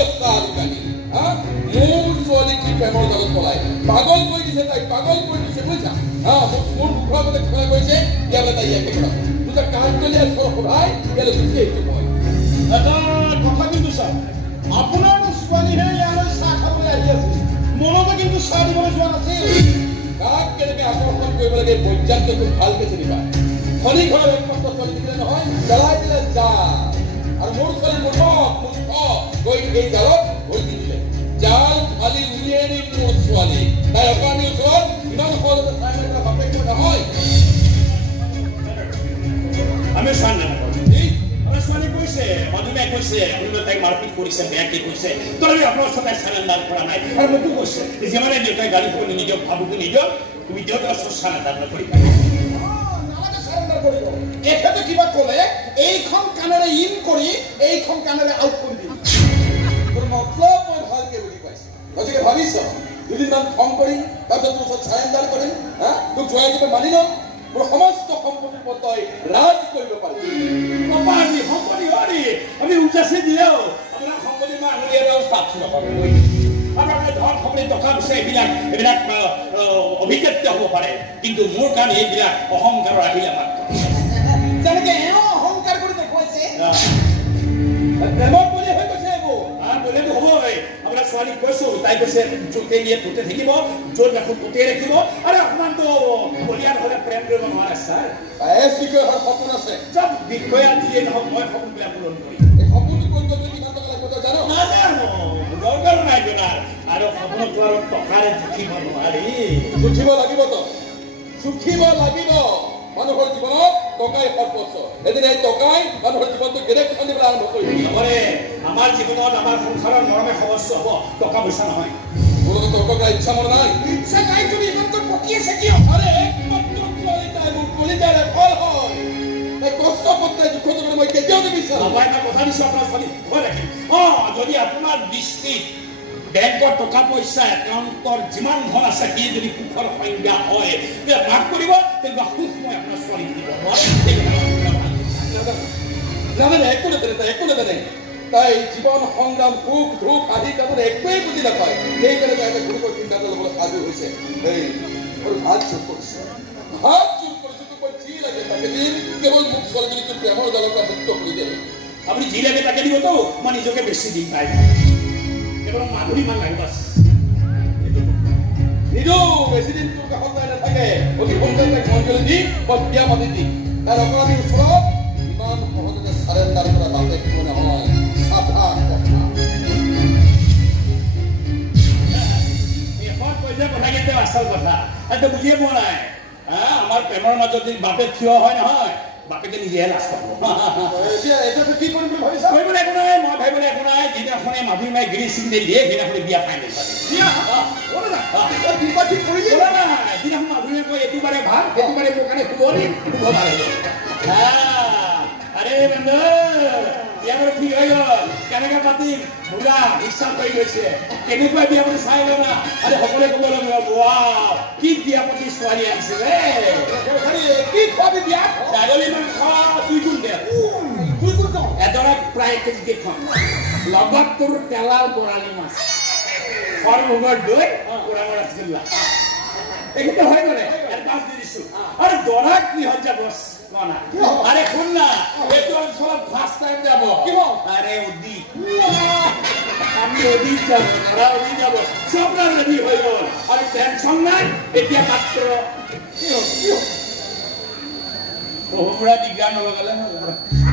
দোকানী মোৰ ছোৱালী কি প্ৰেমৰ জগত পলাই পাগল কৰি দিছে তাই পাগল কৰি দিছে বুজিছা মোৰ মুখৰ আগতে খোলা কৰিছে ইয়ালে তাই ইয়াকে কৰা দুটা কাম কৰিলে সদায় ইয়ালে দুখি এইটো মই এটা কথা কিন্তু চাওক আপোনাৰ ছোৱালীহে ইয়ালৈ চাহ খাবলৈ আহি আছে মনতে কিন্তু চাহ দিবলৈ যোৱা নাছিল কাক কেনেকে আকৰ্ষণ কৰিব লাগে পৰ্যাপ্তটো ভালকে চিনিবা খনি ঘৰৰ একমাত্ৰ ছোৱালী দিলে নহয় জ্বলাই দিলে যা আৰু মোৰ ছোৱালী গৈ এই জালত ভৰি দি দিলে জাল খালি উলিয়াই নি মোৰ ছোৱালী তাই অকানি ওচৰত ইমান সহজতে চাই এটা বাপেক নহয় আমি চান নাপাওঁ আমাৰ ছোৱালী কৈছে মধুমাই কৈছে আপুনি তাইক মাৰপিট কৰিছে বেয়াকে কৈছে তথাপি আপোনাৰ ওচৰত চাৰেণ্ডাৰ কৰা নাই আৰু মোকো কৈছে যিমানে দেউতাই গালি শুনি নিজক ভাবুকি নিজক তুমি দেউতাৰ ওচৰত চাৰেণ্ডাৰ নকৰিবা এখেতে কিবা ক'লে এইখন কাণেৰে ইন কৰি এইখন কাণেৰে আউট কৰি দিম তোৰ মতলব মই ভালকে বুজি পাইছো গতিকে ভাবিছ দুদিনমান খং কৰিম তাৰপিছত তোৰ ওচৰত চাৰেণ্ডাৰ কৰিম তোক জোৱাই দিব মানি ল'ম মোৰ সমস্ত সম্পত্তিৰ ওপৰত তই ৰাজ কৰিব পাৰিবি সম্পত্তি আমি উজাচে দিলেও আপোনাৰ সম্পত্তি মই আঙুলি এটাও চাপছো নাপাব আপোনাৰ ধন সম্পত্তি টকা পইচা এইবিলাক অভিজ্ঞতা হ'ব পাৰে কিন্তু মোৰ কাৰণে এইবিলাক অহংকাৰৰ আহিলে মাত্ৰ যেনেকে এওঁ অহংকাৰ কৰি দেখুৱাইছে প্ৰেমৰ বুলি হৈ গৈছে এইবোৰ বোলেতো হ'বই আপোনাৰ ছোৱালীক কৈছো তাই কৈছে য'তে নিয়ে ত'তে থাকিব য'ত ৰাখো ত'তে ৰাখিব আৰু আপোনাৰতো বলিয়া নহ'লে প্ৰেম কৰিব নোৱাৰে ছাৰ সপোন আছে চব বিষয়া যিয়ে নহওক মই সপোনবিলাক পূৰণ কৰিম এই সপোনটো পূৰণ কৰিবলৈ কিমান টকা লাগিব তই জানো নাজানো দৰকাৰ নাই জনাৰ আৰু সপোনটো আৰু টকাৰে জুখিব নোৱাৰি জুখিব লাগিব তই জুখিব লাগিব মানুহৰ জীৱনত টকাই সৰ্বোচ্চ এদিন এই টকাই মানুহৰ জীৱনটো বেলেগ চলিবলৈ আৰম্ভ কৰিব আমাৰ জীৱনত আমাৰ সংসাৰৰ মৰমে সৰ্বোচ্চ হ'ব টকা পইচা নহয় মোৰ টকা ইচ্ছা মোৰ নাই ইচ্ছা নাই যদি ইমানকৈ পকি আছে কিয় আৰে একমাত্ৰ ছোৱালী তাই মোৰ কলিজাৰে ফল হয় তাই কষ্ট পত্ৰে জোখত মই কেতিয়াও নিবিচাৰোঁ মই কথা দিছোঁ আপোনাৰ ছোৱালী ভয় ৰাখিম যদি আপোনাৰ দৃষ্টিত বেংকৰ টকা পইচা একাউণ্টৰ যিমান ধন আছে সি যদি সুখৰ সংজ্ঞা হয় ভাগ কৰিব তেন্তে সুখ মই আপোনাৰ ছোৱালীক দিব নাজানে একো নাজানে তাই জীৱন সংগ্ৰাম সুখ দুখ আদি তাৰমানে একোৱেই বুজি নাপায় সেইকাৰণে তাই এটা গুৰুকৰ চিন্তা ল'বলৈ সাজু হৈছে এই মোৰ ভাত চুৰ কৰিছে তোক মই যি লাগে তাকে দিম কেৱল মোক ছোৱালীজনীটো প্ৰেমৰ জালৰ পৰা মুক্ত কৰি দিয়ে আপুনি যি লাগে তাকে দিবতো মই নিজকে বেছি দিম তাই কেৱল মাধুৰী মান লাগিব নিদিওঁ বেছি দিন তোৰ কাষত তাই নাথাকে অতি সোনকালে তাইক মঞ্জুৰি দি মই বিয়া পাতি দিম তাইৰ অপৰাধীৰ ওচৰত ইমান সহজতে চাৰেণ্ডাৰ কৰা বাপেক নহয় সাধা কথা কিন্তু আচল কথা এইটো বুজিয়ে পোৱা নাই আমাৰ প্ৰেমৰ মাজত যদি বাপেক থিয় হয় নহয় বাপেকে নিজেহে লাজ পাব এতিয়াতো কি কৰিম বুলি ভাবিছা কৰিবলৈ একো নাই মই ভাবিবলৈ একো নাই যিদিনাখনে মাধুৰী মাই গিৰি চিগনেল দিয়ে সেইদিনাখনে বিয়া ফাইনেল যিদিনাখন মাধুৰীয়ে কয় এইটো বাৰে ভাল সেইটো বাৰে মোৰ কাৰণে শুব দিম শুব পাৰে আৰে বন্ধু বিয়া বাৰু ঠিক হৈ গ'ল কেনেকে পাতিম বুঢ়া বিশ্বাস কৰি গৈছে কেনেকুৱা বিয়া পাতি চাই লওঁ না আৰে সকলোৱে ক'ব লাগিব ৱাও কি বিয়া পাতি ছোৱালী আহিছে কি খোৱাবি বিয়া ছাগলী মাংস 2 কুইণ্টেল এডৰা প্ৰায় কেজিকে খাম লগত তোৰ তেলাল বৰালি মাছ ফলমূলৰ দৈ পোৰা ৰসগোল্লা এইকেইটা হৈ গ'লে এডভান্স দি দিছো আৰু দৰাক কি হৈ যাব আরে শুন না এইটো অঞ্চলত ফার্স্ট টাইম যাব কি আরে ওদি আমি ওদি যাব না ওদি যাব সব রেডি হয়ে গেল আর টেনশন নাই এতিয়া মাত্র কি ওমরা বিজ্ঞান হয়ে গেল না